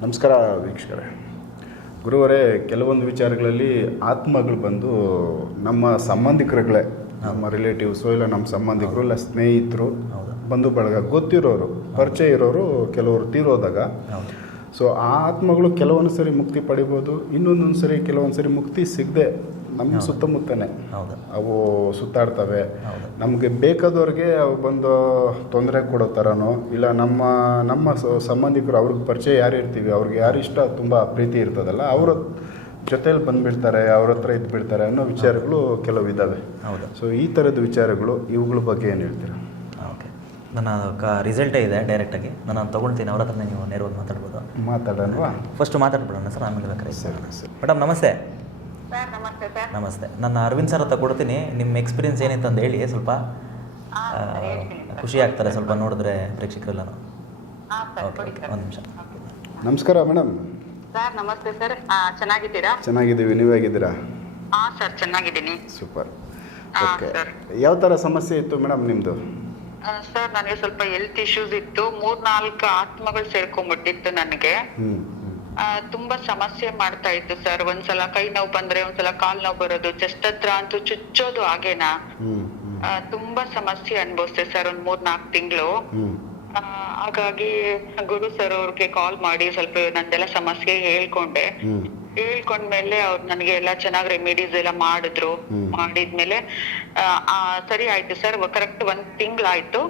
ನಮಸ್ಕಾರ ವೀಕ್ಷಕರೇ. ಗುರುವರೇ ಕೆಲವೊಂದು ವಿಚಾರಗಳಲ್ಲಿ ಆತ್ಮಗಳು ಬಂದು ನಮ್ಮ ಸಂಬಂಧಿಕರುಗಳೇ ನಮ್ಮ ರಿಲೇಟಿವ್ಸು ಇಲ್ಲ ನಮ್ಮ ಸಂಬಂಧಿಕರು ಇಲ್ಲ ಸ್ನೇಹಿತರು ಬಂಧು ಬಳಗ ಗೊತ್ತಿರೋರು ಪರಿಚಯ ಇರೋರು ಕೆಲವರು ತೀರೋದಾಗ ಸೊ ಆ ಆತ್ಮಗಳು ಕೆಲವೊಂದು ಸರಿ ಮುಕ್ತಿ ಪಡಿಬೋದು ಇನ್ನೊಂದೊಂದು ಸರಿ ಕೆಲವೊಂದು ಸರಿ ಮುಕ್ತಿ ಸಿಗದೆ ನಮ್ಮ ಸುತ್ತಮುತ್ತನೆ. ಹೌದು. ಅವು ಸುತ್ತಾಡ್ತವೆ. ನಮಗೆ ಬೇಕಾದವ್ರಿಗೆ ಅವು ಬಂದು ತೊಂದರೆ ಕೊಡೋ ಥರನೋ ಇಲ್ಲ ನಮ್ಮ ನಮ್ಮ ಸಂಬಂಧಿಕರು ಅವ್ರಿಗೆ ಪರಿಚಯ ಯಾರು ಇರ್ತೀವಿ ಅವ್ರಿಗೆ ಯಾರು ಇಷ್ಟ ತುಂಬ ಪ್ರೀತಿ ಇರ್ತದಲ್ಲ ಅವರ ಜೊತೆಯಲ್ಲಿ ಬಂದುಬಿಡ್ತಾರೆ ಅವ್ರ ಹತ್ರ ಇದ್ಬಿಡ್ತಾರೆ ಅನ್ನೋ ವಿಚಾರಗಳು ಕೆಲವು ಇದ್ದಾವೆ ಹೌದು. ಸೊ ಈ ಥರದ ವಿಚಾರಗಳು ಇವುಗಳ ಬಗ್ಗೆ ಏನು ಹೇಳ್ತೀರಾ? ಓಕೆ. ನನ್ನ ಕ ರಿಸಲ್ಟೇ ಇದೆ ಡೈರೆಕ್ಟಾಗಿ ನಾನು ತೊಗೊಳ್ತೀನಿ ಅವ್ರ ಹತ್ರನೇ ನೀವು ನೇರವಾಗಿ ಮಾತಾಡ್ಬೋದು. ಮಾತಾಡೋಣ. ಫಸ್ಟ್ ಮಾತಾಡ್ಬಿಡೋಣ ಸರ್ ಆಮೇಲೆ ಬೇಕಾದ್ರೆ ಸರ್ ಮೇಡಮ್ ನಮಸ್ತೆ. ನಮಸ್ತೆ ಸರ್. ನಮಸ್ತೆ. ನನ್ನ ಅರವಿಂದ್ ಸರ್ ಹತ್ರ ಕೊಡ್ತೀನಿ. ನಿಮ್ಮ ಎಕ್ಸ್ಪೀರಿಯನ್ಸ್ ಏನಿತ್ತು ಅಂತ ಹೇಳಿ ಸ್ವಲ್ಪ ಸರ್, ಸರ್. ಖುಷಿ ಆಗ್ತಾರೆ ಸ್ವಲ್ಪ ನೋಡಿದ್ರೆ ಪ್ರೇಕ್ಷಕರೆಲ್ಲನೂ. ಹಾಂ ಸರ್ ಓಕೆ ಸರ್ ಒಂದು ನಿಮಿಷ. ನಮಸ್ಕಾರ ಮೇಡಮ್. ಸರ್ ನಮಸ್ತೆ ಸರ್. ಆ, ಚೆನ್ನಾಗಿದ್ದೀರಾ? ಚೆನ್ನಾಗಿದ್ದೀವಿ. ನೀವು ಹೇಗಿದ್ದೀರಾ? ಹಾ ಸರ್ ಚೆನ್ನಾಗಿದ್ದೀನಿ. ಸೂಪರ್. ಹಾ, ಓಕೆ. ಸರ್. ಯಾವ ಥರ ಸಮಸ್ಯೆ ಇತ್ತು ಮೇಡಮ್ ನಿಮ್ಮದು ಸರ್ ನನಗೆ ಸ್ವಲ್ಪ ಹೆಲ್ತ್ ಇಶ್ಯೂಸ್ ಇತ್ತು. ಮೂರ್ನಾಲ್ಕು ಆತ್ಮಗಳು ಸೇರ್ಕೊಂಡ್ಬಿಟ್ಟಿತ್ತು ನನಗೆ. ಹ್ಞೂ ತುಂಬಾ ಸಮಸ್ಯೆ ಮಾಡ್ತಾ ಇತ್ತು ಸರ್. ಒಂದ್ಸಲ ಕೈ ನೋವು ಬಂದ್ರೆ ಒಂದ್ಸಲ ಕಾಲ್ ನೋವು ಬರೋದು ಚೆಸ್ಟ್ ಹತ್ರ ಅಂತೂ ಚುಚ್ಚೋದು ಹಾಗೇನಾ? ತುಂಬಾ ಸಮಸ್ಯೆ ಅನ್ಭವಿಸ್ತೆ ಸರ್ ಒಂದ್ ಮೂರ್ ನಾಲ್ಕು ತಿಂಗಳು ಹಾಗಾಗಿ ಗುರು ಸರ್ ಅವ್ರಿಗೆ ಕಾಲ್ ಮಾಡಿ ಸ್ವಲ್ಪ ನಂದೆಲ್ಲ ಸಮಸ್ಯೆ ಹೇಳ್ಕೊಂಡೆ. ಹೇಳ್ಕೊಂಡ್ ಹೇಳ್ಕೊಂಡ್ಮೇಲೆ ಅವ್ರು ನನಗೆ ಎಲ್ಲ ಚೆನ್ನಾಗ್ ರೆಮಿಡೀಸ್ ಎಲ್ಲ ಮಾಡಿದ್ರು. ಮಾಡಿದ್ಮೇಲೆ ಆ, ಆ, ಸರಿ ಆಯ್ತು ಸರ್. ಕರೆಕ್ಟ್ ಒಂದ್ ತಿಂಗಳಾಯ್ತು.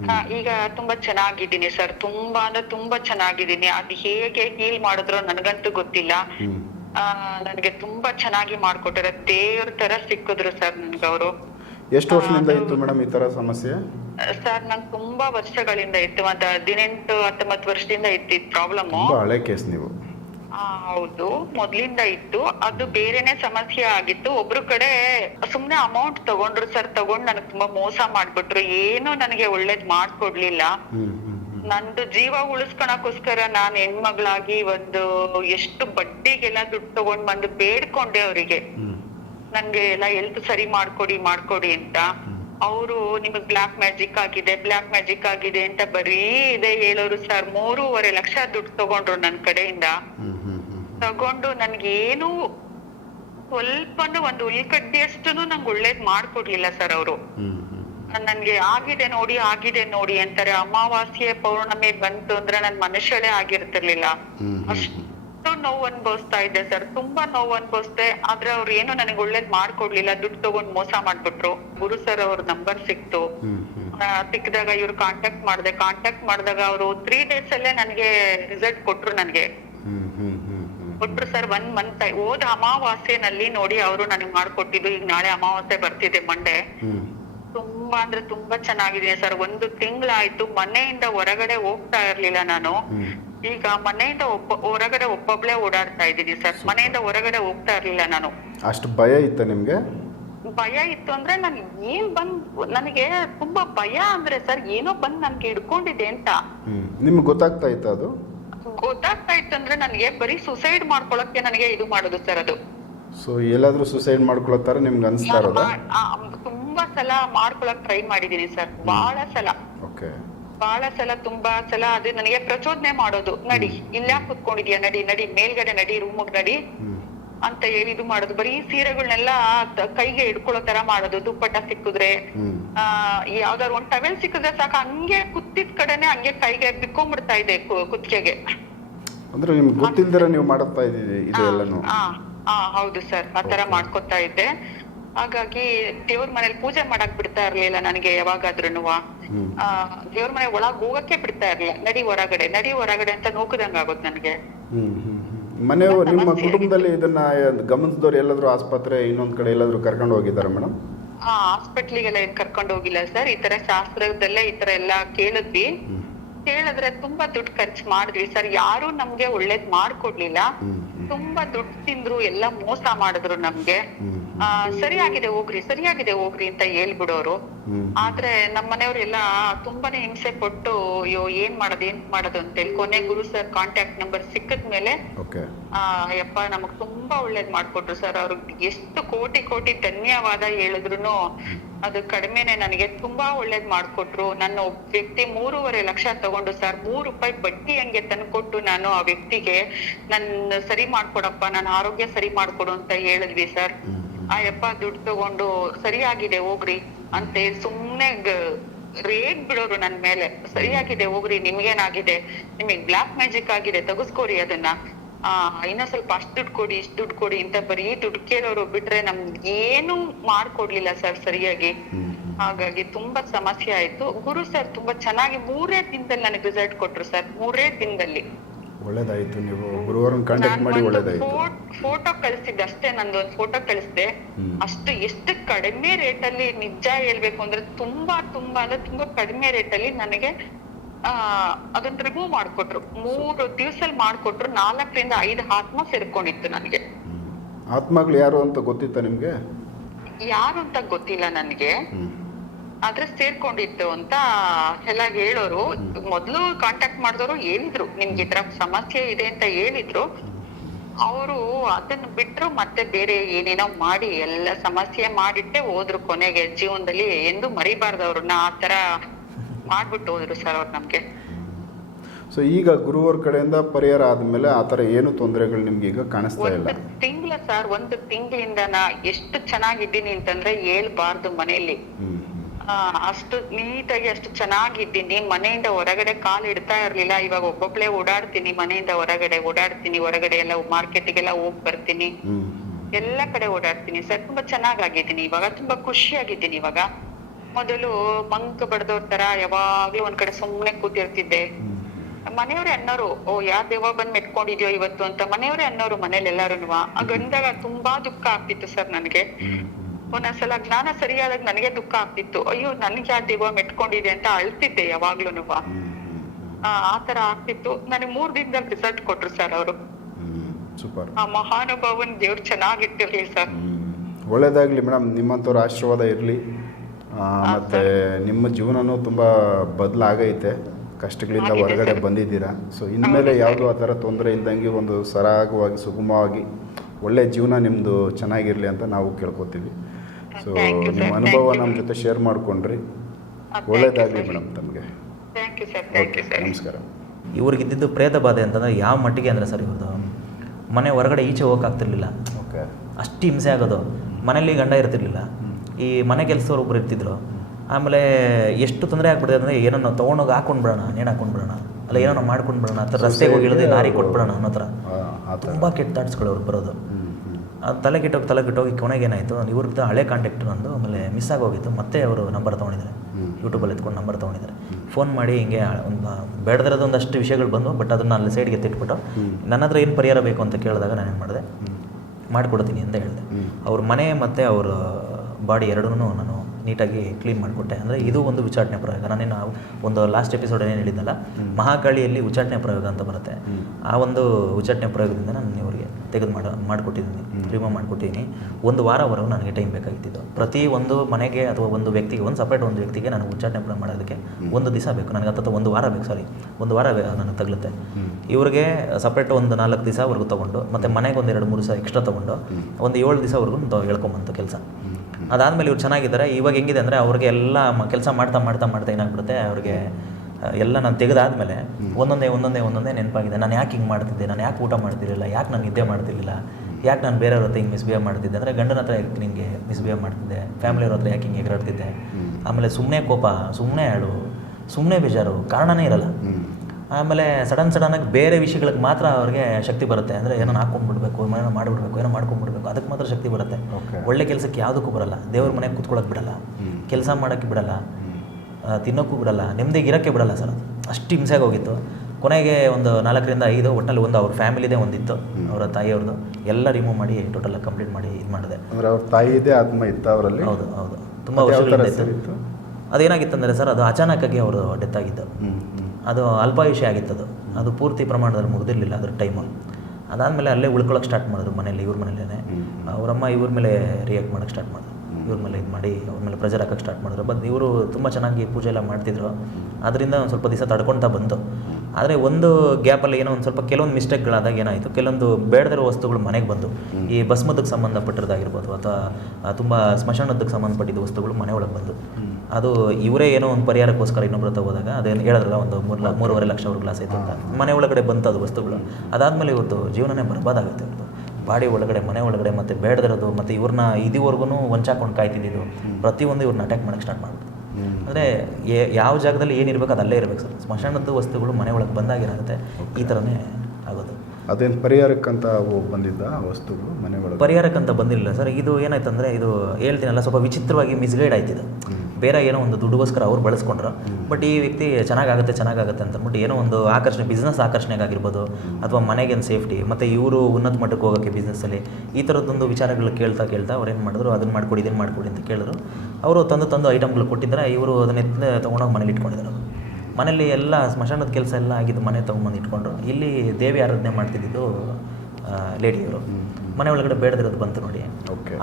ಹ್ಞೂ ಈಗ ತುಂಬಾ ಚೆನ್ನಾಗಿದ್ದೀನಿ ಸರ್. ತುಂಬಾ ಅಂದ್ರೆ ತುಂಬಾ ಚೆನ್ನಾಗಿದ್ದೀನಿ. ಅದ್ ಹೇಗೆ ಹೀಲ್ ಮಾಡಿದ್ರು ನನಗಂತೂ ಗೊತ್ತಿಲ್ಲ. ಆ, ನನಗೆ ತುಂಬಾ ಚೆನ್ನಾಗಿ ಮಾಡ್ಕೊಟ್ಟಾರೆ ದೇವ್ರ ತರ ಸಿಕ್ಕಿದ್ರು ಸರ್ ನನಗೆ ಅವರು. ಎಷ್ಟು ವರ್ಷದಿಂದ ಇತ್ತು ಮೇಡಮ್ ಈ ತರ ಸಮಸ್ಯೆ? ಸರ್ ನಂಗೆ ತುಂಬಾ ವರ್ಷಗಳಿಂದ ಇತ್ತು. ಮತ್ತೆ ಹದಿನೆಂಟು ಹತ್ತೊಂಬತ್ತು ವರ್ಷದಿಂದ ಇತ್ತು ಪ್ರಾಬ್ಲಮ್ ಹಳೆ ಕೇಸ್ ನೀವು. ಹೌದು. ಮೊದ್ಲಿಂದ ಇತ್ತು. ಅದು ಬೇರೆನೆ ಸಮಸ್ಯೆ ಆಗಿತ್ತು. ಒಬ್ರು ಕಡೆ ಸುಮ್ನೆ ಅಮೌಂಟ್ ತಗೊಂಡ್ರು ಸರ್ ತಗೊಂಡ್ ನನಗ್ ತುಂಬಾ ಮೋಸ ಮಾಡ್ಬಿಟ್ರು. ಏನು ನನಗೆ ಒಳ್ಳೇದ್ ಮಾಡ್ಕೊಡ್ಲಿಲ್ಲ. ನಂದು ಜೀವ ಉಳಿಸ್ಕೊಳಕೋಸ್ಕರ ನಾನ್ ಹೆಣ್ಮಗಳಾಗಿ ಒಂದು ಎಷ್ಟು ಬಡ್ಡಿಗೆಲ್ಲ ದುಡ್ಡು ತಗೊಂಡ್ ಬಂದು ಬೇಡ್ಕೊಂಡೆ ಅವರಿಗೆ. ನಂಗೆ ನನ್ಗೆ ಎಲ್ಲ ಹೆಲ್ತ್ ಸರಿ ಮಾಡ್ಕೊಡಿ ಮಾಡ್ಕೊಡಿ ಅಂತ. ಅವರು ನಿಮಗ್ ಬ್ಲಾಕ್ ಮ್ಯಾಜಿಕ್ ಆಗಿದೆ ಬ್ಲಾಕ್ ಮ್ಯಾಜಿಕ್ ಆಗಿದೆ ಅಂತ ಬರೀ ಇದೆ ಹೇಳೋರು ಸರ್ ಮೂರುವರೆ ಲಕ್ಷ ದುಡ್ಡು ತಗೊಂಡ್ರು ನನ್ ಕಡೆಯಿಂದ. ತಗೊಂಡು ನನ್ಗೇನು ಸ್ವಲ್ಪನು ಒಂದು ಉಳ್ಕಡ್ಡಿಯಷ್ಟು ನಂಗೆ ಒಳ್ಳೇದ್ ಮಾಡ್ಕೊಡ್ಲಿಲ್ಲ ಸರ್ ಅವರು. ನನ್ಗೆ ಆಗಿದೆ ನೋಡಿ ಆಗಿದೆ ನೋಡಿ ಅಂತಾರೆ. ಅಮಾವಾಸ್ಯೆ ಪೌರ್ಣಮಿ ಬಂತು ಅಂದ್ರೆ ನನ್ ಮನುಷ್ಯಳೇ ಆಗಿರ್ತಿರ್ಲಿಲ್ಲ. ಅಷ್ಟು ನೋವು ಅನ್ಭವಿಸ್ತಾ ಇದ್ದೆ ಸರ್. ತುಂಬಾ ನೋವು ಅನ್ಭವಿಸ್ದೆ. ಆದ್ರೆ ಅವ್ರು ಏನು ನನಗೆ ಒಳ್ಳೇದ್ ಮಾಡ್ಕೊಡ್ಲಿಲ್ಲ. ದುಡ್ಡು ತಗೊಂಡ್ ಮೋಸ ಮಾಡ್ಬಿಟ್ರು. ಗುರು ಸರ್ ಅವ್ರ ನಂಬರ್ ಸಿಕ್ತು. ಸಿಕ್ಕಿದಾಗ ಇವ್ರು ಕಾಂಟ್ಯಾಕ್ಟ್ ಮಾಡಿದೆ. ಕಾಂಟ್ಯಾಕ್ಟ್ ಮಾಡಿದಾಗ ಅವರು ತ್ರೀ ಡೇಸ್ ಅಲ್ಲೇ ನನಗೆ ರಿಸಲ್ಟ್ ಕೊಟ್ರು ನನಗೆ. ಕೊಟ್ರು ಸರ್ ಒನ್ ಮಂತ್ ಹೋದ ಅಮಾವಾಸ್ಯೆನಲ್ಲಿ ನೋಡಿ ಅವರು ನನಗೆ ಮಾಡ್ಕೊಟ್ಟಿದ್ದು. ಈಗ ನಾಳೆ ಅಮಾವಾಸ್ಯೆ ಬರ್ತಿದೆ ಮಂಡೆ ತುಂಬಾ ಅಂದ್ರೆ ತುಂಬಾ ಚೆನ್ನಾಗಿದೆ ಸರ್ ಒಂದು ತಿಂಗಳಾಯ್ತು ಮನೆಯಿಂದ ಹೊರಗಡೆ ಹೋಗ್ತಾ ಇರ್ಲಿಲ್ಲ ನಾನು. ಈಗ ಮನೆಯಿಂದ ಒಬ್ಬ ಹೊರಗಡೆ ಒಬ್ಬೊಬ್ಳೆ ಓಡಾಡ್ತಾ ಇದ್ದೀನಿ ಸರ್ ಮನೆಯಿಂದ ಹೊರಗಡೆ ಹೋಗ್ತಾ ಇರ್ಲಿಲ್ಲ ನಾನು. ಅಷ್ಟು ಭಯ ಇತ್ತ ನಿಮ್ಗೆ? ಭಯ ಇತ್ತು ಅಂದ್ರೆ ನನ್ ಏನ್ ಬಂದ್ ನನಗೆ ತುಂಬಾ ಭಯ ಅಂದ್ರೆ ಸರ್ ಏನೋ ಬಂದ್ ನನ್ಗೆ ಹಿಡ್ಕೊಂಡಿದೆ ಅಂತ. ನಿಮ್ಗೆ ಗೊತ್ತಾಗ್ತಾ ಇತ್ತ ಅದು? ಗೊತ್ತಾಗ್ತಾ ಇತ್ತಂದ್ರೆ ನನಗೆ ಬರೀ ಸುಸೈಡ್ ಮಾಡ್ಕೊಳಕ್ಕೆ ನನಗೆ ಇದು ಮಾಡೋದು ಸರ್ ಅದು. ಸೊ ಎಲ್ಲಾದ್ರೂ ಸುಸೈಡ್ ಮಾಡ್ಕೊಳತ್ತಾರ ನಿಮ್ಗೆ ಅನಿಸ್ತಾ ನಾನು ಇರೋದಾ ಆ, ತುಂಬಾ ಸಲ ಮಾಡ್ಕೊಳಕ್ ಟ್ರೈ ಮಾಡಿದೀನಿ ಸರ್ ಬಹಳ ಸಲ. ಓಕೆ ಬಹಳ ಸಲ ತುಂಬಾ ಸಲ ಅದು ನನಗೆ ಪ್ರಚೋದನೆ ಮಾಡೋದು. ನಡಿ ಇಲ್ಲ ಕುತ್ಕೊಂಡಿದ್ಯಾ? ನಡಿ ನಡಿ ಮೇಲ್ಗಡೆ ನಡಿ ರೂಮ್ ನಡಿ. ಅಂತ ಹೇಳಿ ಇದು ಮಾಡೋದು. ಬರೀ ಸೀರೆಗಳನ್ನೆಲ್ಲ ತ- ಕೈಗೆ ಹಿಡ್ಕೊಳ್ಳೋ ತರ ಮಾಡೋದು. ದುಪ್ಪಟ್ಟ ಸಿಕ್ಕಿದ್ರೆ ಆ ಯಾವ್ದಾದ್ರು ಒಂದ್ ಟವೆಲ್ ಸಿಕ್ಕಿದ್ರೆ ಸಾಕು. ಹಂಗೆ ಕುತ್ತಿದ ಕಡೆನೆ ಹಂಗೆ ಕೈಗೆ ಬಿಕ್ಕೊಂಡ್ಬಿಡ್ತಾ ಇದೆ ಕುತ್ತಿಗೆಗೆ. ಅಂದರೆ ನಿಮ್ಗೆ ಗೊತ್ತಿಲ್ದಿರ ನೀವು ಮಾಡುತ್ತಾ ಇದ್ದೀರಿ ಇದು ಎಲ್ಲನೂ ಆ ಆ ಹೌದು ಸರ್. ಆ ತರ ಮಾಡ್ಕೊತಾ ಇದ್ದೆ. ಹಾಗಾಗಿ ದೇವ್ರ ಮನೇಲಿ ಪೂಜೆ ಮಾಡಕ್ ಬಿಡ್ತಾ ಇರ್ಲಿಲ್ಲ ನನಗೆ ಯಾವಾಗಾದ್ರೂನು. ಆ ದೇವ್ರ ಮನೆ ಒಳಗ್ ಹೋಗಕ್ಕೆ ಬಿಡ್ತಾ ಇರ್ಲಿಲ್ಲ. ನಡಿ ಹೊರಗಡೆ ನಡಿ ಹೊರಗಡೆ ಅಂತ ನೂಕದಂಗ ಆಗುತ್ತೆ ನನಗೆ. ಮನೆ ನಿಮ್ಮ ಕುಟುಂಬದಲ್ಲಿ ಇದನ್ನ ಗಮನಿಸಿದವ್ರು ಎಲ್ಲಾದ್ರೂ ಆಸ್ಪತ್ರೆ ಇನ್ನೊಂದ್ ಕಡೆ ಎಲ್ಲಾದ್ರೂ ಕರ್ಕೊಂಡು ಹೋಗಿದ್ದಾರೆ ಮೇಡಮ್ ಹಾ ಹಾಸ್ಪಿಟ್ಲಿಗೆಲ್ಲ ಏನ್ ಕರ್ಕೊಂಡು ಹೋಗಿಲ್ಲ ಸರ್. ಈ ತರ ಶಾಸ್ತ್ರದಲ್ಲೇ ಈ ತರ ಎಲ್ಲಾ ಕೇಳಿದ್ವಿ. ಕೇಳಿದ್ರೆ ತುಂಬಾ ದುಡ್ಡು ಖರ್ಚು ಮಾಡಿದ್ವಿ. ಸರ್ ಯಾರು ನಮ್ಗೆ ಒಳ್ಳೇದ್ ಮಾಡ್ಕೊಡ್ಲಿಲ್ಲ. ತುಂಬಾ ದುಡ್ಡು ತಿಂದ್ರು ಎಲ್ಲ ಮೋಸ ಮಾಡಿದ್ರು ನಮ್ಗೆ. ಸರಿಯಾಗಿದೆ ಹೋಗ್ರಿ ಸರಿಯಾಗಿದೆ ಹೋಗ್ರಿ ಅಂತ ಹೇಳ್ಬಿಡೋರು. ಆದ್ರೆ ನಮ್ಮ ಮನೆಯವರೆಲ್ಲ ತುಂಬಾನೇ ಹಿಂಸೆ ಕೊಟ್ಟು ಅಯ್ಯೋ ಏನ್ ಮಾಡೋದು ಏನ್ ಮಾಡೋದು ಅಂತೇಳಿ ಕೊನೆ ಗುರು ಸರ್ ಕಾಂಟ್ಯಾಕ್ಟ್ ನಂಬರ್ ಸಿಕ್ಕಿದ್ಮೇಲೆ ಆ ಯಪ್ಪ ನಮಗ್ ತುಂಬಾ ಒಳ್ಳೇದ್ ಮಾಡ್ಕೊಟ್ರು ಸರ್ ಅವ್ರಿಗೆ ಎಷ್ಟು ಕೋಟಿ ಕೋಟಿ ಧನ್ಯವಾದ ಹೇಳಿದ್ರು ಅದು ಕಡಿಮೆನೆ ನನಗೆ ತುಂಬಾ ಒಳ್ಳೇದ್ ಮಾಡ್ಕೊಟ್ರು. ನನ್ನ ಒಬ್ಬ ವ್ಯಕ್ತಿ ಮೂರುವರೆ ಲಕ್ಷ ತಗೊಂಡು ಸರ್ ಮೂರು ರೂಪಾಯಿ ಬಡ್ಡಿ ಹಂಗೆ ತಂದ್ಕೊಟ್ಟು ನಾನು ಆ ವ್ಯಕ್ತಿಗೆ ನನ್ನ ಸರಿ ಮಾಡ್ಕೊಡಪ್ಪ ನನ್ನ ಆರೋಗ್ಯ ಸರಿ ಮಾಡ್ಕೊಡು ಅಂತ ಹೇಳಿದ್ವಿ ಸರ್ ಆ ಯಪ್ಪ ದುಡ್ಡು ತಗೊಂಡು ಸರಿಯಾಗಿದೆ, ಹೋಗ್ರಿ ಅಂತೆ ಸುಮ್ನೆ ರೇಗ್ ಬಿಡೋರು ನನ್ ಮೇಲೆ. ಸರಿಯಾಗಿದೆ, ಹೋಗ್ರಿ, ನಿಮ್ಗೇನಾಗಿದೆ? ನಿಮಗೆ ಬ್ಲಾಕ್ ಮ್ಯಾಜಿಕ್ ಆಗಿದೆ ತಗಸ್ಕೋರಿ ಅದನ್ನ. ಆ, ಇನ್ನ ಸ್ವಲ್ಪ ಅಷ್ಟ್ ದುಡ್ಡು ಕೊಡಿ, ಇಷ್ಟ್ ದುಡ್ಡು ಕೊಡಿ ಅಂತ ಬರೀ ದುಡ್ಡು ಕೇಳೋರು ಬಿಟ್ರೆ ನಮ್ಗೆ ಏನು ಮಾಡ್ಕೊಡ್ಲಿಲ್ಲ ಸರ್ ಸರಿಯಾಗಿ. ಹಾಗಾಗಿ ತುಂಬಾ ಸಮಸ್ಯೆ ಆಯ್ತು. ಗುರು ಸರ್ ತುಂಬಾ ಚೆನ್ನಾಗಿ ಮೂರೇ ದಿನದಲ್ಲಿ ನನಗೆ ರಿಸಲ್ಟ್ ಕೊಟ್ರು ಸರ್, ಮೂರೇ ದಿನದಲ್ಲಿ. ಒಳ್ಳೇದಾಯಿತು. ನೀವು ಗುರುವಾರನ್ ಕಾಂಟ್ಯಾಕ್ಟ್ ಮಾಡಿ ಒಳ್ಳೇದಾಯ್ತು. ಫೋಟೋ ಕಳಿಸಿದ್ದೆ ಅಷ್ಟೇ ನಂದು ಒಂದು ಫೋಟೋ ಕಳಿಸಿದೆ. ಅಷ್ಟು ಎಷ್ಟು ಕಡಿಮೆ ರೇಟ್ ಅಲ್ಲಿ ನಿಜ ಹೇಳ್ಬೇಕು ಅಂದ್ರೆ ತುಂಬಾ ತುಂಬಾ ಅಂದ್ರೆ ತುಂಬಾ ಕಡಿಮೆ ರೇಟ್ ಅಲ್ಲಿ ನನಗೆ ಆ ಅದನ್ನ ರಿಮೂವ್ ಮಾಡ್ಕೊಟ್ರು. ಮೂರು ದಿವಸಲ್ಲಿ ಮಾಡ್ಕೊಟ್ರು. ನಾಲ್ಕರಿಂದ ಐದು ಆತ್ಮ ಸೇರ್ಕೊಂಡಿತ್ತು ನನಗೆ. ಆತ್ಮಗಳು ಯಾರು ಅಂತ ಗೊತ್ತಿತ್ತ ನಿಮ್ಗೆ? ಯಾರು ಅಂತ ಗೊತ್ತಿಲ್ಲ ನನಗೆ. ಆದ್ರೆ ಸೇರ್ಕೊಂಡಿತ್ತು ಅಂತ ಎಲ್ಲ ಹೇಳೋರು. ಮೊದ್ಲು ಕಾಂಟ್ಯಾಕ್ಟ್ ಮಾಡಿದವರು ಹೇಳಿದ್ರು ನಿಮ್ಗೆ ಈ ತರ ಸಮಸ್ಯೆ ಇದೆ ಅಂತ ಹೇಳಿದ್ರು. ಅವರು ಅದನ್ನ ಬಿಟ್ರು ಮತ್ತೆ ಬೇರೆ ಏನೇನೋ ಮಾಡಿ ಎಲ್ಲ ಸಮಸ್ಯೆ ಮಾಡಿಟ್ಟೆ ಹೋದ್ರು ಕೊನೆಗೆ ಜೀವನದಲ್ಲಿ ಎಂದು ಮರಿಬಾರ್ದು ಅವ್ರನ್ನ. ಆ ತರ ಮಾಡ್ಬಿಟ್ಟು ಹೋದ್ರು ಸರ್ ಅವ್ರು ನಮ್ಗೆ. ಸೊ ಈಗ ಗುರುವರ ಕಡೆಯಿಂದ ಪರಿಹಾರ ಆದ್ಮೇಲೆ ಆ ಥರ ಏನು ತೊಂದರೆಗಳು ನಿಮ್ಗೆ ಈಗ ಕಾಣಿಸ್ತಾ ಇಲ್ಲ? ತಿಂಗಳ ಸರ್ ಒಂದು ತಿಂಗಳಿಂದ ನಾ ಎಷ್ಟು ಚೆನ್ನಾಗಿದ್ದೀನಿ ಅಂತಂದ್ರೆ ಹೇಳ್ಬಾರ್ದು ಮನೆಯಲ್ಲಿ. ಆ, ಅಷ್ಟು ನೀಟಾಗಿ ಅಷ್ಟು ಚೆನ್ನಾಗಿದ್ದೀನಿ. ಮನೆಯಿಂದ ಹೊರಗಡೆ ಕಾಲ್ ಇಡ್ತಾ ಇರ್ಲಿಲ್ಲ. ಇವಾಗ ಒಬ್ಬೊಬ್ಳೆ ಓಡಾಡ್ತೀನಿ ಮನೆಯಿಂದ ಹೊರಗಡೆ. ಓಡಾಡ್ತೀನಿ ಹೊರಗಡೆ ಎಲ್ಲ ಮಾರ್ಕೆಟ್ಗೆಲ್ಲ ಹೋಗ್ ಬರ್ತೀನಿ. ಎಲ್ಲ ಕಡೆ ಓಡಾಡ್ತೀನಿ. ಸರ್ ತುಂಬಾ ಚೆನ್ನಾಗಾಗಿದ್ದೀನಿ ಇವಾಗ. ತುಂಬಾ ಖುಷಿಯಾಗಿದ್ದೀನಿ ಇವಾಗ. ಮೊದಲು ಮಂಕ್ ಬಡ್ದವ್ರ ತರ ಯಾವಾಗ್ಲೂ ಒಂದ್ ಕಡೆ ಸುಮ್ನೆ ಕೂತಿರ್ತಿದ್ದೆ. ಮನೆಯವ್ರೆ ಅನ್ನೋರು ಓ ಯಾರ್ ದೇವ ಬಂದ್ ಮೆಟ್ಕೊಂಡಿದ್ಯೋ ಇವತ್ತು? ಅಂತ ಮನೆಯವ್ರೆ ಅನ್ನೋರು ಮನೇಲಿ ಎಲ್ಲಾರು ಆ ಗಂಡಾಗ ತುಂಬಾ ದುಃಖ ಆಗ್ತಿತ್ತು ಸರ್ ನನಗೆ. ಒಂದೊಂದ್ಸಲ ಜ್ಞಾನ ಸರಿಯಾದಾಗ ನನಗೆ ದುಃಖ ಆಗ್ತಿತ್ತು. ಅಯ್ಯೋ ನನಗೆ ಆ ಟಿಭ ಮೆಟ್ಕೊಂಡಿದೆ ಅಂತ ಅಳ್ತಿದ್ದೆ ಯಾವಾಗ್ಲೂನು. ಆ ಆತರ ಆಗ್ತಿತ್ತು. ನನಗೆ ಮೂರ್ ದಿನದಲ್ಲಿ ರಿಸಲ್ಟ್ ಕೊಟ್ರು ಸರ್ ಅವರು. ಸೂಪರ್. ಆ ಮಹಾನುಭಾವನ್ ದೇವ್ರು ಚೆನ್ನಾಗಿಟ್ಟಿರ್ಲಿ ಸರ್ ಒಳ್ಳೇದಾಗ್ಲಿ ಮೇಡಮ್ ನಿಮ್ಮಂಥವ್ರ ಆಶೀರ್ವಾದ ಇರಲಿ. ಮತ್ತೆ ನಿಮ್ಮ ಜೀವನನೂ ತುಂಬ ಬದಲಾಗೈತೆ. ಕಷ್ಟಗಳಿಂದ ಹೊರಗಡೆ. ಬಂದಿದ್ದೀರಾ. ಸೊ ಇನ್ಮೇಲೆ ಯಾವುದೋ ಆ ಥರ ತೊಂದರೆ ಇಲ್ದಂಗೆ ಒಂದು ಸರಾಗವಾಗಿ ಸುಗಮವಾಗಿ ಒಳ್ಳೆ ಜೀವನ ನಿಮ್ಮದು ಚೆನ್ನಾಗಿರಲಿ ಅಂತ ನಾವು ಕೇಳ್ಕೊತೀವಿ. ಸೊ ನಿಮ್ಮ ಅನುಭವ ನಮ್ಮ ಜೊತೆ ಶೇರ್ ಮಾಡ್ಕೊಂಡ್ರಿ. You, ಒಳ್ಳೇದಾಗಲಿ ಮೇಡಮ್ ತಮಗೆ. Thank you sir thank okay ನಮಸ್ಕಾರ. ಇವ್ರಿಗಿದ್ದಿದ್ದು ಪ್ರೇತ ಬಾಧೆ ಅಂತಂದರೆ ಯಾವ ಮಟ್ಟಿಗೆ ಅಂದರೆ ಸರ್ ಇವ್ರದ್ದು? ಮನೆ ಹೊರಗಡೆ ಈಚೆ ಹೋಗೋಕ್ಕಾಗ್ತಿರ್ಲಿಲ್ಲ ಓಕೆ ಅಷ್ಟು ಹಿಂಸೆ ಆಗೋದು. ಮನೇಲಿ ಗಂಡ ಇರ್ತಿರ್ಲಿಲ್ಲ. ಈ ಮನೆ ಕೆಲಸದವ್ರು ಒಬ್ರು ಇರ್ತಿದ್ರು. ಆಮೇಲೆ ಎಷ್ಟು ತೊಂದರೆ ಆಗ್ಬಿಡುತ್ತೆ ಅಂದರೆ ಏನೋ ತೊಗೊಂಡೋಗಿ ಹಾಕೊಂಡು ಬಿಡೋಣ ನೇಣು ಹಾಕೊಂಡು ಬಿಡೋಣ? ಅಲ್ಲ ಏನೋ ಮಾಡ್ಕೊಂಡು ಬಿಡೋಣ ಅಥವಾ ರಸ್ತೆಗೆ ಹೋಗಿ ಇಳಿದು ಲಾರಿ ಕೊಟ್ಬಿಡೋಣ ಅನ್ನೋ ಥರ. ಆ ತುಂಬ ಕೆಟ್ಟ ಥಾಟ್ಸ್ಗಳು ಅವ್ರು ಬರೋದು. ಅದು ತಲೆ ಕೆಟ್ಟೋಗಿ ತಲೆ ಕೆಟ್ಟೋಗಿ ಕೊನೆಗೆ ಏನಾಯಿತು ಇವ್ರದ್ದು ಹಳೆ ಕಾಂಟ್ಯಾಕ್ಟ್ ನಂದು ಆಮೇಲೆ ಮಿಸ್ ಆಗೋಗಿತ್ತು. ಮತ್ತೆ ಅವರು ನಂಬರ್ ತೊಗೊಂಡಿದ್ದಾರೆ. ಯೂಟ್ಯೂಬಲ್ಲಿ ಎತ್ಕೊಂಡು ನಂಬರ್ ತೊಗೊಂಡಿದ್ದಾರೆ. ಫೋನ್ ಮಾಡಿ ಹಿಂಗೆ ಒಂದು ಬೇಡದಿರೋದು ಒಂದಷ್ಟು ವಿಷಯಗಳು ಬಂದವು ಬಟ್ ಅದನ್ನು ಅಲ್ಲಿ ಸೈಡ್ಗೆ ತಿಟ್ಬಿಟ್ಟು. ನನ್ನ ಹತ್ರ ಏನು ಪರಿಹಾರ ಬೇಕು? ಅಂತ ಕೇಳಿದಾಗ ನಾನು ಏನು ಮಾಡಿದೆ ಮಾಡಿಕೊಡ್ತೀನಿ ಅಂತ ಹೇಳಿದೆ. ಅವ್ರ ಮನೆ ಮತ್ತು ಅವರು ಬಾಡಿ ಎರಡೂ ನಾನು ನೀಟಾಗಿ ಕ್ಲೀನ್ ಮಾಡಿಕೊಟ್ಟೆ. ಅಂದರೆ ಇದು ಒಂದು ಉಚ್ಚಾಟನೆ ಪ್ರಯೋಗ. ನಾನೇನು ಒಂದು ಲಾಸ್ಟ್ ಎಪಿಸೋಡ್ ಏನು ಹೇಳಿದ್ದಲ್ಲ ಮಹಾಕಾಳಿಯಲ್ಲಿ ಉಚ್ಚಾಟನೆ ಪ್ರಯೋಗ ಅಂತ ಬರುತ್ತೆ. ಆ ಒಂದು ಉಚ್ಚಾಟನೆ ಪ್ರಯೋಗದಿಂದ ನಾನು ಇವರಿಗೆ ತೆಗೆದು ಮಾಡ ಮಾಡಿಕೊಟ್ಟಿದ್ದೀನಿ. ರಿಮೂವ್ ಮಾಡಿಕೊಟ್ಟಿದ್ದೀನಿ. ಒಂದು ವಾರವರೆಗೂ ನನಗೆ ಟೈಮ್ ಬೇಕಾಗಿತ್ತು. ಪ್ರತಿ ಒಂದು ಮನೆಗೆ ಅಥವಾ ಒಂದು ವ್ಯಕ್ತಿಗೆ ಒಂದು ಸಪ್ರೇಟ್ ಒಂದು ವ್ಯಕ್ತಿಗೆ ನಾನು ಉಚ್ಚಾಟನೆ ಪ್ರಯೋಗ ಮಾಡೋದಕ್ಕೆ ಒಂದು ದಿವಸ ಬೇಕು. ನನಗೆ ಅಥವಾ ಒಂದು ವಾರ ಬೇಕು ಸಾರಿ ಒಂದು ವಾರ ನನಗೆ ತಗಲುತ್ತೆ. ಇವರಿಗೆ ಸಪ್ರೇಟ್ ಒಂದು ನಾಲ್ಕು ದಿವಸವರೆಗೂ ತೊಗೊಂಡು ಮತ್ತು ಮನೆಗೆ ಒಂದು ಎರಡು ಮೂರು ದಿವಸ ಎಕ್ಸ್ಟ್ರಾ ತೊಗೊಂಡು ಒಂದು ಏಳು ದಿವಸವರೆಗೂ ಹೇಳ್ಕೊಂಬಂತು ಕೆಲಸ. ಅದಾದಮೇಲೆ ಇವ್ರು ಚೆನ್ನಾಗಿದ್ದಾರೆ. ಇವಾಗ ಹೆಂಗಿದೆ ಅಂದರೆ ಅವ್ರಿಗೆ ಎಲ್ಲ ಕೆಲಸ ಮಾಡ್ತಾ ಮಾಡ್ತಾ ಮಾಡ್ತಾ ಏನಾಗ್ಬಿಡುತ್ತೆ ಅವ್ರಿಗೆ ಎಲ್ಲ ನಾನು ತೆಗೆದಾದ್ಮೇಲೆ ಒಂದೊಂದೇ ಒಂದೊಂದೇ ಒಂದೊಂದೇ ನೆನಪಾಗಿದೆ. ನಾನು ಯಾಕೆ ಹಿಂಗೆ ಮಾಡ್ತಿದ್ದೆ? ನಾನು ಯಾಕೆ ಊಟ ಮಾಡ್ತಿರಲಿಲ್ಲ? ಯಾಕೆ ನಾನು ನಿದ್ದೆ ಮಾಡ್ತಿರಲಿಲ್ಲ? ಯಾಕೆ ನಾನು ಬೇರೆಯವ್ರ ಹತ್ರ ಹಿಂಗೆ ಮಿಸ್ಬಿಹೇವ್ ಮಾಡ್ತಿದ್ದೆ? ಅಂದರೆ ಗಂಡನ ಹತ್ರ ಯಾಕೆ ಹಿಂಗೆ ಮಿಸ್ಬಿಹೇವ್ ಮಾಡ್ತಿದ್ದೆ? ಫ್ಯಾಮಿಲಿಯವ್ರ ಹತ್ರ ಯಾಕೆ ಹಿಂಗೆ ಎಗರಾಡ್ತಿದ್ದೆ ಆಮೇಲೆ ಸುಮ್ಮನೆ ಕೋಪ ಸುಮ್ಮನೆ ಹಾಡು ಸುಮ್ಮನೆ ಬೇಜಾರು ಕಾರಣನೇ ಇರಲ್ಲ. ಆಮೇಲೆ ಸಡನ್ ಸಡನ್ನಾಗಿ ಬೇರೆ ವಿಷಯಗಳಿಗೆ ಮಾತ್ರ ಅವ್ರಿಗೆ ಶಕ್ತಿ ಬರುತ್ತೆ. ಅಂದರೆ ಏನೋ ಹಾಕೊಂಡ್ಬಿಡ್ಬೇಕು ಏನೋ ಮಾಡಿಬಿಡ್ಬೇಕು ಏನೋ ಮಾಡ್ಕೊಂಡ್ಬಿಡ್ಬೇಕು ಅದಕ್ಕೆ ಮಾತ್ರ ಶಕ್ತಿ ಬರುತ್ತೆ. ಒಳ್ಳೆ ಕೆಲಸಕ್ಕೆ ಯಾವುದಕ್ಕೂ ಬರಲ್ಲ. ದೇವ್ರ ಮನೆಗೆ ಕೂತ್ಕೊಳ್ಳೋಕೆ ಬಿಡಲ್ಲ. ಕೆಲಸ ಮಾಡೋಕ್ಕೆ ಬಿಡಲ್ಲ. ತಿನ್ನೋಕ್ಕೂ ಬಿಡಲ್ಲ. ನೆಮ್ಮದಿಗೆ ಇರೋಕ್ಕೆ ಬಿಡಲ್ಲ ಸರ್ ಅದು. ಅಷ್ಟು ಹಿಂಸೆಗೆ ಹೋಗಿತ್ತು. ಕೊನೆಗೆ ಒಂದು ನಾಲ್ಕರಿಂದ ಐದು ಒಟ್ಟಲ್ಲಿ ಒಂದು ಅವ್ರ ಫ್ಯಾಮಿಲಿದೇ ಒಂದಿತ್ತು. ಅವರ ತಾಯಿಯವ್ರದ್ದು ಎಲ್ಲ ರಿಮೂವ್ ಮಾಡಿ ಟೋಟಲ್ ಕಂಪ್ಲೀಟ್ ಮಾಡಿ ಇದು ಮಾಡಿದೆ. ಅಂದರೆ ಅವ್ರ ತಾಯಿದೇ ಆತ್ಮ ಇತ್ತು ಅವರಲ್ಲಿ? ಹೌದು ಹೌದು. ತುಂಬ ವರ್ಷಗಳಿಂದ ಸರ್ ಇತ್ತು. ಇತ್ತು? ಅದೇನಾಗಿತ್ತಂದರೆ ಸರ್ ಅದು ಅಚಾನಕ್ಕಾಗಿ ಅವರು ಡೆತ್ ಆಗಿದ್ದು. ಅದು ಅಲ್ಪಾಯುಷ್ಯ ಆಗಿತ್ತು ಅದು ಅದು ಪೂರ್ತಿ ಪ್ರಮಾಣದಲ್ಲಿ ಮುಗಿದಿರಲಿಲ್ಲ ಅದ್ರ ಟೈಮು ಅದಾದಮೇಲೆ ಅಲ್ಲೇ ಉಳ್ಕೊಳಕ್ಕೆ ಸ್ಟಾರ್ಟ್ ಮಾಡಿದ್ರು ಮನೇಲಿ ಇವ್ರ ಮನೇಲೇ ಅವರಮ್ಮ ಇವ್ರ ಮೇಲೆ ರಿಯಾಕ್ಟ್ ಮಾಡೋಕ್ಕೆ ಸ್ಟಾರ್ಟ್ ಮಾಡಿದ್ರು. ಇವ್ರ ಮೇಲೆ ಇದು ಮಾಡಿ ಅವ್ರ ಮೇಲೆ ಪ್ರೆಜರ್ ಹಾಕಕ್ಕೆ ಸ್ಟಾರ್ಟ್ ಮಾಡಿದ್ರು. ಬಟ್ ಇವರು ತುಂಬ ಚೆನ್ನಾಗಿ ಪೂಜೆ ಎಲ್ಲ ಮಾಡ್ತಿದ್ರು. ಅದರಿಂದ ಒಂದು ಸ್ವಲ್ಪ ದಿವಸ ತಡ್ಕೊತಾ ಬಂತು. ಆದರೆ ಒಂದು ಗ್ಯಾಪಲ್ಲಿ ಏನೋ ಒಂದು ಸ್ವಲ್ಪ ಕೆಲವೊಂದು ಮಿಸ್ಟೇಕ್ಗಳಾದಾಗ ಏನಾಯಿತು ಕೆಲವೊಂದು ಬೇಡದಿರೋ ವಸ್ತುಗಳು ಮನೆಗೆ ಬಂದು ಈ ಭಸ್ಮದಕ್ಕೆ ಸಂಬಂಧಪಟ್ಟಿರೋದಾಗಿರ್ಬೋದು ಅಥವಾ ತುಂಬ ಸ್ಮಶಾನದಕ್ಕೆ ಸಂಬಂಧಪಟ್ಟಿದ್ದ ವಸ್ತುಗಳು ಮನೆ ಒಳಗೆ ಬಂದು. ಅದು ಇವರೇ ಏನೋ ಒಂದು ಪರಿಹಾರಕ್ಕೋಸ್ಕರ ಇನ್ನೊಬ್ರ ಹತ್ರ ಹೋದಾಗ ಅದೇನು ಹೇಳಿದ್ರಲ್ಲ ಒಂದು ಮೂರು ಲ ಮೂರುವರೆ ಲಕ್ಷ ಅವ್ರ ಗ್ಲಾಸ್ ಆಯಿತು ಅಂತ. ಮನೆ ಒಳಗಡೆ ಬಂತು ಅದು ವಸ್ತುಗಳು. ಅದಾದಮೇಲೆ ಇವತ್ತು ಜೀವನನೇ ಬರ್ಬಾದಾಗುತ್ತೆ ಇವ್ರದ್ದು ಬಾಡಿ ಒಳಗಡೆ ಮನೆ ಒಳಗಡೆ ಮತ್ತು ಬೇಡದಿರೋದು ಮತ್ತು ಇವ್ರನ್ನ ಇದುವರೆಗೂ ವಂಚಾಕೊಂಡು ಕಾಯ್ತಿದ್ದಿದ್ದು ಪ್ರತಿಯೊಂದು ಇವ್ರನ್ನ ಅಟ್ಯಾಕ್ ಮಾಡೋಕ್ಕೆ ಸ್ಟಾರ್ಟ್ ಮಾಡ್ತಾರೆ ಅಂದರೆ ಯಾವ ಜಾಗದಲ್ಲಿ ಏನಿರ್ಬೇಕು ಅದು ಅಲ್ಲೇ ಇರಬೇಕು ಸರ್. ಸ್ಮಶಾನದ ವಸ್ತುಗಳು ಮನೆ ಒಳಗೆ ಬಂದಾಗಿರುತ್ತೆ ಈ ಥರನೇ ಆಗೋದು. ಅದೇನು ಪರಿಹಾರಕ್ಕಂತ ಅವು ಬಂದಿದ್ದ ವಸ್ತುಗಳು ಮನೆಗಳು ಪರಿಹಾರಕ್ಕಂತ ಬಂದಿರಲಿಲ್ಲ ಸರ್. ಇದು ಏನಾಯ್ತಂದರೆ ಇದು ಹೇಳ್ತೀನಲ್ಲ ಸ್ವಲ್ಪ ವಿಚಿತ್ರವಾಗಿ ಮಿಸ್ಗೈಡ್ ಆಯ್ತಿದೆ. ಬೇರೆ ಏನೋ ಒಂದು ದುಡ್ಡುಗೋಸ್ಕರ ಅವ್ರು ಬಳಸ್ಕೊಂಡ್ರು. ಬಟ್ ಈ ವ್ಯಕ್ತಿ ಚೆನ್ನಾಗಾಗುತ್ತೆ ಚೆನ್ನಾಗಾಗುತ್ತೆ ಅಂತ ಅಂದ್ಬಿಟ್ಟು ಏನೋ ಒಂದು ಆಕರ್ಷಣೆ ಬಿಸ್ನೆಸ್ ಆಕರ್ಷಣೆಗಾಗಿರ್ಬೋದು ಅಥವಾ ಮನೆಗೇನು ಸೇಫ್ಟಿ ಮತ್ತು ಇವರು ಉನ್ನತ ಮಟ್ಟಕ್ಕೆ ಹೋಗೋಕ್ಕೆ ಬಿಸ್ನೆಸ್ಸಲ್ಲಿ ಈ ಥರದ್ದೊಂದು ವಿಚಾರಗಳು ಕೇಳ್ತಾ ಕೇಳ್ತಾ ಅವ್ರು ಏನು ಮಾಡಿದ್ರು ಅದನ್ನು ಮಾಡ್ಕೊಡಿ ಇದನ್ನು ಮಾಡಿಕೊಡಿ ಅಂತ ಕೇಳಿದ್ರು. ಅವರು ತಂದು ತಂದು ಐಟಮ್ಗಳು ಕೊಟ್ಟಿದ್ದಾರೆ. ಇವರು ಅದನ್ನ ತೊಗೊಂಡೋಗಿ ಮನೇಲಿ ಇಟ್ಕೊಂಡಿದ್ದಾರೆ. ಮನೇಲಿ ಎಲ್ಲ ಸ್ಮಶಾನದ ಕೆಲಸ ಎಲ್ಲ ಆಗಿದ್ದು ಮನೆ ತೊಗೊಂಬಂದು ಇಟ್ಕೊಂಡ್ರು. ಇಲ್ಲಿ ದೇವಿ ಆರಾಧನೆ ಮಾಡ್ತಿದ್ದಿದ್ದು ಲೇಡಿಯವರು. ಮನೆ ಒಳಗಡೆ ಬೇಡದಿರೋದು ಬಂತು ನೋಡಿ.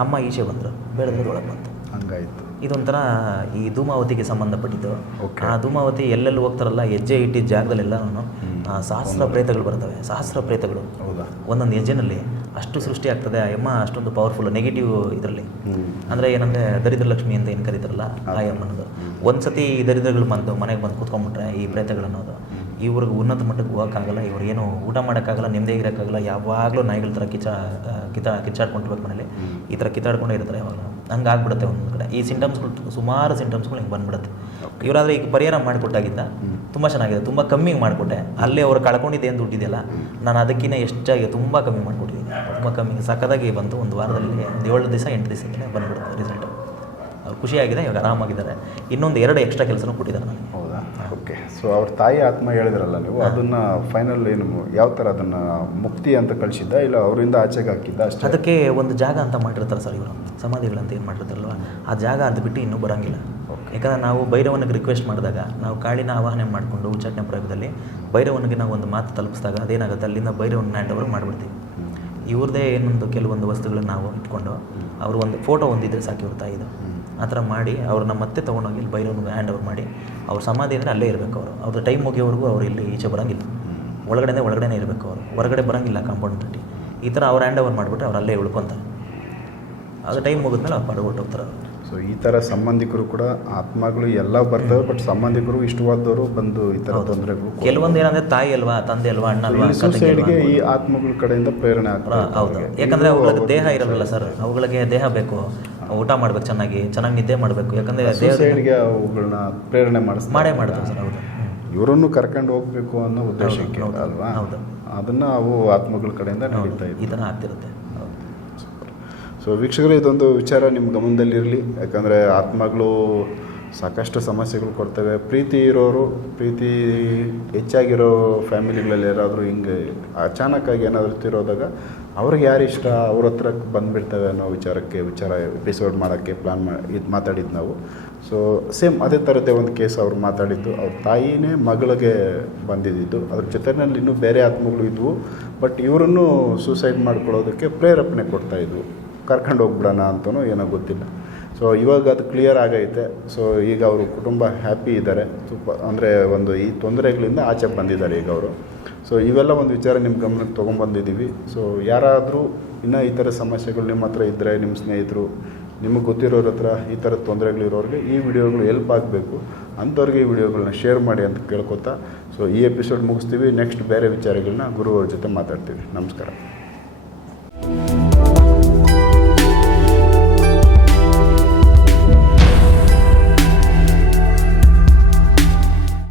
ಅಮ್ಮ ಈಚೆ ಬಂದರು ಬೇಡದಿರೋದು ಒಳಗೆ ಬಂತು. ಹಂಗಾಯ್ತು. ಇದೊಂಥರ ಈ ಧೂಮಾವತಿಗೆ ಸಂಬಂಧಪಟ್ಟಿದ್ದು. ಆ ಧೂಮಾವತಿ ಎಲ್ಲೆಲ್ಲಿ ಹೋಗ್ತಾರಲ್ಲ ಹೆಜ್ಜೆ ಇಟ್ಟಿದ್ದ ಜಾಗದಲ್ಲೆಲ್ಲ ಸಹಸ್ರ ಪ್ರೇತಗಳು ಬರ್ತವೆ ಸಹಸ್ರ ಪ್ರೇತಗಳು. ಒಂದೊಂದು ಹೆಜ್ಜೆನಲ್ಲಿ ಅಷ್ಟು ಸೃಷ್ಟಿ ಆಗ್ತದೆ ಆ ಯಮ್ಮ ಅಷ್ಟೊಂದು ಪವರ್ಫುಲ್ ನೆಗೆಟಿವ್ ಇದರಲ್ಲಿ. ಅಂದರೆ ಏನಂದರೆ ದರಿದ್ರ ಲಕ್ಷ್ಮಿ ಅಂತ ಏನು ಕರೀತಾರಲ್ಲ ಆ ಯಮ್ಮನದು ಒಂದು ಸತಿ ಈ ದರಿದ್ರಗಳು ಬಂದು ಮನೆಗೆ ಬಂದು ಕೂತ್ಕೊಂಡ್ಬಿಟ್ರೆ ಈ ಪ್ರೇತಗಳು ಅನ್ನೋದು ಇವ್ರಿಗೆ ಉನ್ನತ ಮಟ್ಟಕ್ಕೆ ಹೋಗೋಕ್ಕಾಗಲ್ಲ ಇವ್ರು ಏನು ಊಟ ಮಾಡೋಕ್ಕಾಗಲ್ಲ ನೆಮ್ಮದಿ ಇರೋಕ್ಕಾಗಲ್ಲ ಯಾವಾಗಲೂ ನಾಯಿಗಳ ಥರ ಕಿಚ್ಚ ಕಿತ್ತ ಕಿಚ್ಚಾಡ್ಕೊಂಡಿರ್ಬೇಕು ಮನೇಲಿ. ಈ ಥರ ಕಿತ್ತಾಡ್ಕೊಂಡೇ ಇರ್ತಾರೆ ಯಾವಾಗಲೂ ಹಂಗೆ ಆಗ್ಬಿಡುತ್ತೆ ಒಂದು ಕಡೆ. ಈ ಸಿಂಟಮ್ಸ್ಗಳು ಸುಮಾರು ಸಿಂಟಮ್ಸ್ಗಳು ಹಿಂಗೆ ಬಂದ್ಬಿಡುತ್ತೆ. ಇವರಾದರೆ ಈಗ ಪರಿಹಾರ ಮಾಡಿಕೊಟ್ಟಾಗಿದ್ದ ತುಂಬ ಚೆನ್ನಾಗಿದೆ. ತುಂಬ ಕಮ್ಮಿ ಮಾಡಿಕೊಟ್ಟೆ. ಅಲ್ಲೇ ಅವ್ರು ಕಳ್ಕೊಂಡಿದ್ದೆ ಏನು ದುಡ್ಡಿದೆಯಲ್ಲ ನಾನು ಅದಕ್ಕಿಂತ ಎಷ್ಟಾಗಿ ತುಂಬ ಕಮ್ಮಿ ಮಾಡಿಕೊಟ್ಟಿದ್ದೀನಿ ತುಂಬ ಕಮ್ಮಿ ಸಕ್ಕದಾಗಿ ಬಂತು. ಒಂದು ವಾರದಲ್ಲಿ ಒಂದು ಏಳು ದಿವಸ ಎಂಟು ದಿವಸಕ್ಕೆ ಬಂದ್ಬಿಡುತ್ತೆ ರಿಸಲ್ಟ್ ಅವ್ರು ಖುಷಿಯಾಗಿದೆ ಇವಾಗ ಆರಾಮಾಗಿದ್ದಾರೆ. ಇನ್ನೊಂದು ಎರಡು ಎಕ್ಸ್ಟ್ರಾ ಕೆಲಸನೂ ಕೊಟ್ಟಿದ್ದಾರೆ ನನಗೆ ಸೊ ಅವ್ರ ತಾಯಿ ಆತ್ಮ ಹೇಳಿದ್ರಲ್ಲ ನೀವು ಅದನ್ನ ಫೈನಲ್ ಏನು ಯಾವ ಥರ ಅದನ್ನ ಮುಕ್ತಿ ಅಂತ ಕಳಿಸಿದ್ದ ಇಲ್ಲ ಅವರಿಂದ ಆಚೆಗೆ ಹಾಕಿದ್ದ ಅಷ್ಟೇ? ಅದಕ್ಕೆ ಒಂದು ಜಾಗ ಅಂತ ಮಾಡಿರ್ತಾರೆ ಸರ್ ಇವರು. ಸಮಾಧಿಗಳಂತ ಏನು ಮಾಡಿರ್ತಾರಲ್ವ? ಆ ಜಾಗ ಅದು ಬಿಟ್ಟು ಇನ್ನೂ ಬರೋಂಗಿಲ್ಲ. ಯಾಕಂದ್ರೆ ನಾವು ಭೈರವನಿಗೆ ರಿಕ್ವೆಸ್ಟ್ ಮಾಡಿದಾಗ ನಾವು ಕಾಳಿನ ಆವಾಹನೆ ಮಾಡಿಕೊಂಡು ಉಚ್ಚಾಟನೆ ಪ್ರಯೋಗದಲ್ಲಿ ಭೈರವನಿಗೆ ನಾವು ಒಂದು ಮಾತು ತಲುಪಿಸಿದಾಗ ಅದೇನಾಗುತ್ತೆ? ಅಲ್ಲಿಂದ ಭೈರವನ ಹ್ಯಾಂಡ್ ಓವರ್ ಮಾಡಿಬಿಡ್ತೀವಿ. ಇವ್ರದ್ದೇ ಏನೊಂದು ಕೆಲವೊಂದು ವಸ್ತುಗಳನ್ನ ನಾವು ಇಟ್ಕೊಂಡು ಅವರು ಒಂದು ಫೋಟೋ ಒಂದಿದ್ರೆ ಸಾಕು ಇವ್ರ ತಾಯಿದು. ಆ ಥರ ಮಾಡಿ ಅವ್ರನ್ನ ಮತ್ತೆ ತೊಗೊಂಡೋಗಿ ಇಲ್ಲಿ ಭೈರವನಿಗೆ ಹ್ಯಾಂಡ್ ಓವರ್ ಮಾಡಿ ಅವ್ರ ಸಮಾಧಿ ಅಂದರೆ ಅಲ್ಲೇ ಇರಬೇಕು ಅವರು. ಅವ್ರ ಟೈಮ್ ಮುಗಿಯೋವರೆಗೂ ಅವ್ರು ಇಲ್ಲಿ ಈಚೆ ಬರೋಂಗಿಲ್ಲ. ಒಳಗಡೆ ಒಳಗಡೆನೇ ಇರಬೇಕು ಅವರು. ಹೊರಗಡೆ ಬರೋಂಗಿಲ್ಲ ಕಾಂಪೌಂಡ್ ಕಟ್ಟಿ ಈ ಥರ ಅವ್ರು ಹ್ಯಾಂಡ್ ಓವರ್ ಮಾಡಿಬಿಟ್ಟು ಅವ್ರು ಅಲ್ಲೇ ಉಳ್ಕೊತಾರೆ. ಅದು ಟೈಮ್ ಮುಗಿದ್ಮೇಲೆ ಅವ್ರು ಪಾಡು ಹೊಟ್ಟೋಗ್ತಾರೆ ಅವ್ರು. ಸೊ ಈ ಥರ ಸಂಬಂಧಿಕರು ಕೂಡ ಆತ್ಮಗಳು ಎಲ್ಲ ಬರ್ತವೆ ಬಟ್ ಸಂಬಂಧಿಕರು ಇಷ್ಟವಾದವರು ಬಂದು ಈ ಥರ ತೊಂದರೆಗಳು ಕೆಲವೊಂದು ಏನಂದ್ರೆ ತಾಯಿ ಅಲ್ವಾ ತಂದೆ ಅಲ್ವಾ ಅಣ್ಣ ಅಲ್ವಾ ಈ ಆತ್ಮಗಳ ಕಡೆಯಿಂದ ಪ್ರೇರಣೆ ಹೌದು. ಯಾಕಂದ್ರೆ ಅವುಗಳಿಗೆ ದೇಹ ಇರಲ್ಲ ಸರ್? ಅವುಗಳಿಗೆ ದೇಹ ಬೇಕು. ಊಟ ಮಾಡ್ಬೇಕು ಚೆನ್ನಾಗಿ ಚೆನ್ನಾಗಿ ನಿದ್ದೆ ಮಾಡಬೇಕು. ಯಾಕಂದ್ರೆ ದೇವರಿಗೆ ಅವುಗಳನ್ನ ಪ್ರೇರಣೆ ಮಾಡೇ ಮಾಡ್ತಾರೆ ಸರ್ ಹೌದು. ಇವರನ್ನು ಕರ್ಕೊಂಡು ಹೋಗ್ಬೇಕು ಅನ್ನೋ ಉದ್ದೇಶಕ್ಕೆ ಅಲ್ವಾ? ಹೌದು. ಅದನ್ನ ಅವು ಆತ್ಮಗಳ ಕಡೆಯಿಂದ ನಡೀತಾ ಈ ಥರ ಆಗ್ತಿರುತ್ತೆ. ಸೊ ವೀಕ್ಷಕರು ಇದೊಂದು ವಿಚಾರ ನಿಮ್ಮ ಗಮನದಲ್ಲಿರಲಿ ಯಾಕಂದರೆ ಆತ್ಮಗಳು ಸಾಕಷ್ಟು ಸಮಸ್ಯೆಗಳು ಕೊಡ್ತವೆ. ಪ್ರೀತಿ ಇರೋರು ಪ್ರೀತಿ ಹೆಚ್ಚಾಗಿರೋ ಫ್ಯಾಮಿಲಿಗಳಲ್ಲಿ ಯಾರಾದರೂ ಹಿಂಗೆ ಅಚಾನಕ್ಕಾಗಿ ಏನಾದರೂ ತಿರೋದಾಗ ಅವ್ರಿಗೆ ಯಾರು ಇಷ್ಟ ಅವ್ರ ಹತ್ರ ಬಂದುಬಿಡ್ತವೆ ಅನ್ನೋ ವಿಚಾರಕ್ಕೆ, ವಿಚಾರ ಎಪಿಸೋಡ್ ಮಾಡೋಕ್ಕೆ ಪ್ಲ್ಯಾನ್ ಮಾಡಿ ಇದು ಮಾತಾಡಿದ್ದು ನಾವು. ಸೊ ಸೇಮ್ ಅದೇ ಥರದ್ದೇ ಒಂದು ಕೇಸ್ ಅವ್ರು ಮಾತಾಡಿದ್ದು. ಅವ್ರ ತಾಯಿನೇ ಮಗಳಿಗೆ ಬಂದಿದ್ದು ಅದ್ರ ಜೊತೆನಲ್ಲಿ ಇನ್ನೂ ಬೇರೆ ಆತ್ಮಗಳು ಇದ್ವು. ಬಟ್ ಇವರನ್ನು ಸೂಸೈಡ್ ಮಾಡ್ಕೊಳ್ಳೋದಕ್ಕೆ ಪ್ರೇರೇಪಣೆ ಕೊಡ್ತಾಯಿದ್ವು ಕರ್ಕೊಂಡು ಹೋಗ್ಬಿಡೋಣ ಅಂತಲೂ ಏನೋ ಗೊತ್ತಿಲ್ಲ. ಸೊ ಇವಾಗ ಅದು ಕ್ಲಿಯರ್ ಆಗೈತೆ. ಸೊ ಈಗ ಅವರು ಕುಟುಂಬ ಹ್ಯಾಪಿ ಇದ್ದಾರೆ ತುಂಬ ಅಂದರೆ ಒಂದು ಈ ತೊಂದರೆಗಳಿಂದ ಆಚೆ ಬಂದಿದ್ದಾರೆ ಈಗ ಅವರು. ಸೊ ಇವೆಲ್ಲ ಒಂದು ವಿಚಾರ ನಿಮ್ಮ ಗಮನಕ್ಕೆ ತೊಗೊಂಬಂದಿದ್ದೀವಿ ಸೊ ಯಾರಾದರೂ ಇನ್ನೂ ಈ ಥರ ಸಮಸ್ಯೆಗಳು ನಿಮ್ಮ ಹತ್ರ ಇದ್ದರೆ ನಿಮ್ಮ ಸ್ನೇಹಿತರು, ನಿಮಗೆ ಗೊತ್ತಿರೋರ ಹತ್ರ ಈ ಥರ ತೊಂದರೆಗಳಿರೋರಿಗೆ ಈ ವಿಡಿಯೋಗಳು ಹೆಲ್ಪ್ ಆಗಬೇಕು. ಅಂಥವ್ರಿಗೆ ಈ ವಿಡಿಯೋಗಳನ್ನ ಶೇರ್ ಮಾಡಿ ಅಂತ ಕೇಳ್ಕೊತಾ. ಸೊ ಈ ಎಪಿಸೋಡ್ ಮುಗಿಸ್ತೀವಿ. ನೆಕ್ಸ್ಟ್ ಬೇರೆ ವಿಚಾರಗಳನ್ನ ಗುರುವರ ಜೊತೆ ಮಾತಾಡ್ತೀವಿ. ನಮಸ್ಕಾರ.